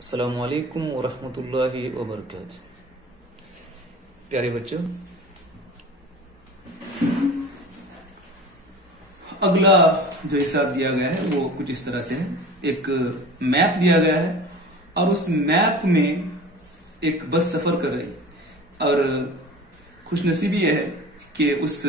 अस्सलामुअलैकुम वरहमतुल्लाहि वबरकातुहू। प्यारे बच्चों, अगला जो हिसाब दिया गया है वो कुछ इस तरह से है। एक मैप दिया गया है और उस मैप में एक बस सफर कर रही और खुशनसीबी यह है कि उस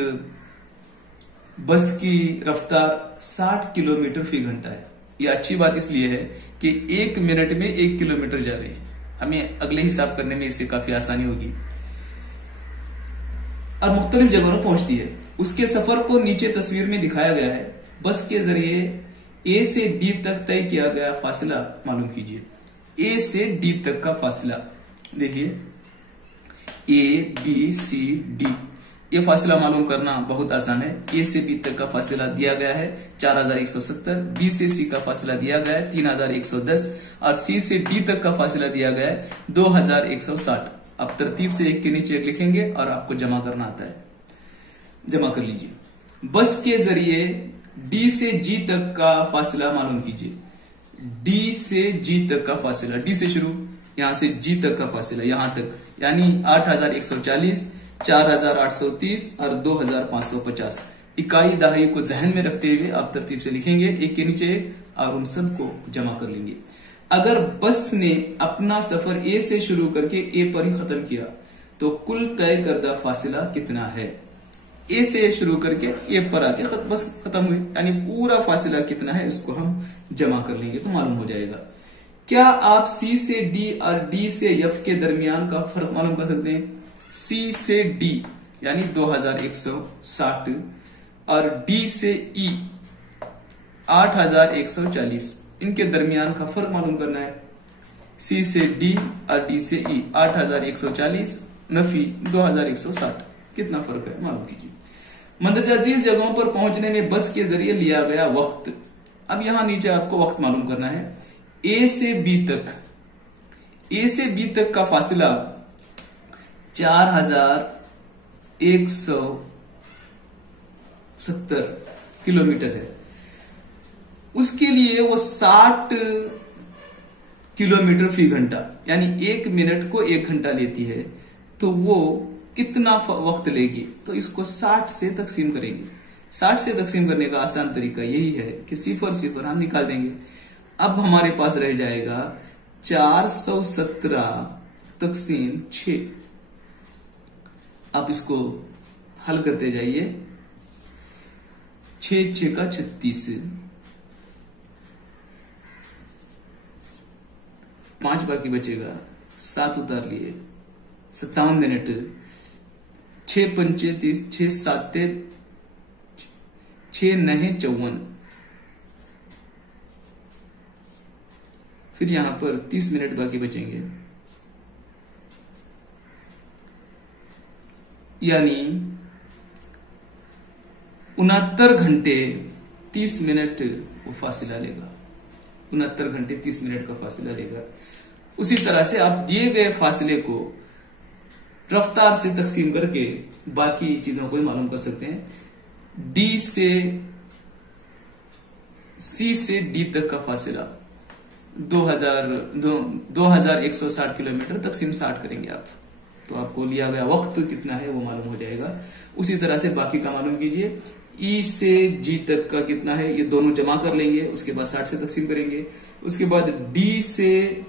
बस की रफ्तार 60 किलोमीटर फी घंटा है। यह अच्छी बात इसलिए है कि 1 मिनट में 1 किलोमीटर जा रही है। हमें अगले हिसाब करने में इससे काफी आसानी होगी और मुख्तलिफ जगहों पर पहुंचती है। उसके सफर को नीचे तस्वीर में दिखाया गया है। बस के जरिए ए से डी तक तय किया गया फासला मालूम कीजिए। ए से डी तक का फासला देखिए, ए बी सी डी, ये फासला मालूम करना बहुत आसान है। ए से बी तक का फासला दिया गया है 4170, बी से सी का फासला दिया गया है 3110 और सी से डी तक का फासला दिया गया है 2160। आप तरतीब से एक के नीचे एक लिखेंगे और आपको जमा करना आता है, जमा कर लीजिए। बस के जरिए डी से जी तक का फासला मालूम कीजिए। डी से जी तक का फासला, डी से शुरू, यहां से जी तक का फासला यहां तक, यानी 8140, 4830 और 2550। इकाई दहाई को जहन में रखते हुए आप तरतीब से लिखेंगे एक के नीचे एक और उन सब को जमा कर लेंगे। अगर बस ने अपना सफर ए से शुरू करके ए पर ही खत्म किया तो कुल तय करदा फासला कितना है। ए से शुरू करके ए पर आके बस खत्म हुई, यानी पूरा फासला कितना है उसको हम जमा कर लेंगे तो मालूम हो जाएगा। क्या आप सी से डी और डी से एफ के दरमियान का फर्क मालूम कर सकते हैं? सी से डी यानी 2160 और डी से ई 8140, इनके दरमियान का फर्क मालूम करना है। सी से डी और डी से ई 8140 नफी 2160, कितना फर्क है मालूम कीजिए। मंदरजा झील जगहों पर पहुंचने में बस के जरिए लिया गया वक्त। अब यहां नीचे आपको वक्त मालूम करना है। ए से बी तक, ए से बी तक का फासला 4170 किलोमीटर है। उसके लिए वो 60 किलोमीटर फी घंटा, यानी 1 मिनट को 1 घंटा लेती है, तो वो कितना वक्त लेगी? तो इसको 60 से तकसीम करेंगे। 60 से तकसीम करने का आसान तरीका यही है कि सिफर सिफर हम निकाल देंगे। अब हमारे पास रह जाएगा 417 तकसीम 6। आप इसको हल करते जाइए। 6 6 का 36, 5 बाकी बचेगा, 7 उतार लिए, 57 मिनट। 6 पंचे 30, 6 7 6 9 54, फिर यहां पर 30 मिनट बाकी बचेंगे, यानी 69 घंटे 30 मिनट वो फासला लेगा। 69 घंटे 30 मिनट का फासला लेगा। उसी तरह से आप दिए गए फासले को रफ्तार से तकसीम करके बाकी चीजों को भी मालूम कर सकते हैं। डी से सी से डी तक का फासला 2160 किलोमीटर तकसीम 60 करेंगे आप, तो आपको लिया गया वक्त कितना है वो मालूम हो जाएगा। उसी तरह से बाकी का मालूम कीजिए। ई से जी तक का कितना है, ये दोनों जमा कर लेंगे, उसके बाद 60 से तकसीम करेंगे। उसके बाद डी से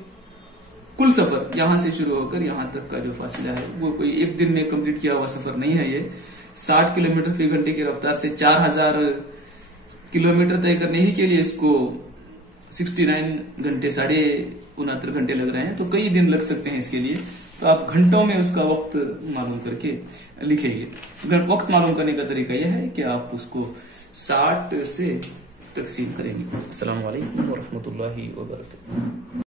कुल सफर यहां से शुरू होकर यहां तक का जो फासला है वो कोई एक दिन में कंप्लीट किया हुआ सफर नहीं है। ये 60 किलोमीटर फी घंटे की रफ्तार से 4000 किलोमीटर तय करने ही के लिए इसको 69 घंटे 69.5 घंटे लग रहे हैं, तो कई दिन लग सकते हैं इसके लिए। तो आप घंटों में उसका वक्त मालूम करके लिखेंगे। वक्त मालूम करने का तरीका यह है कि आप उसको 60 से तकसीम करेंगे। अस्सलाम वालेकुम वरहमतुल्लाहि वबरकातुहू।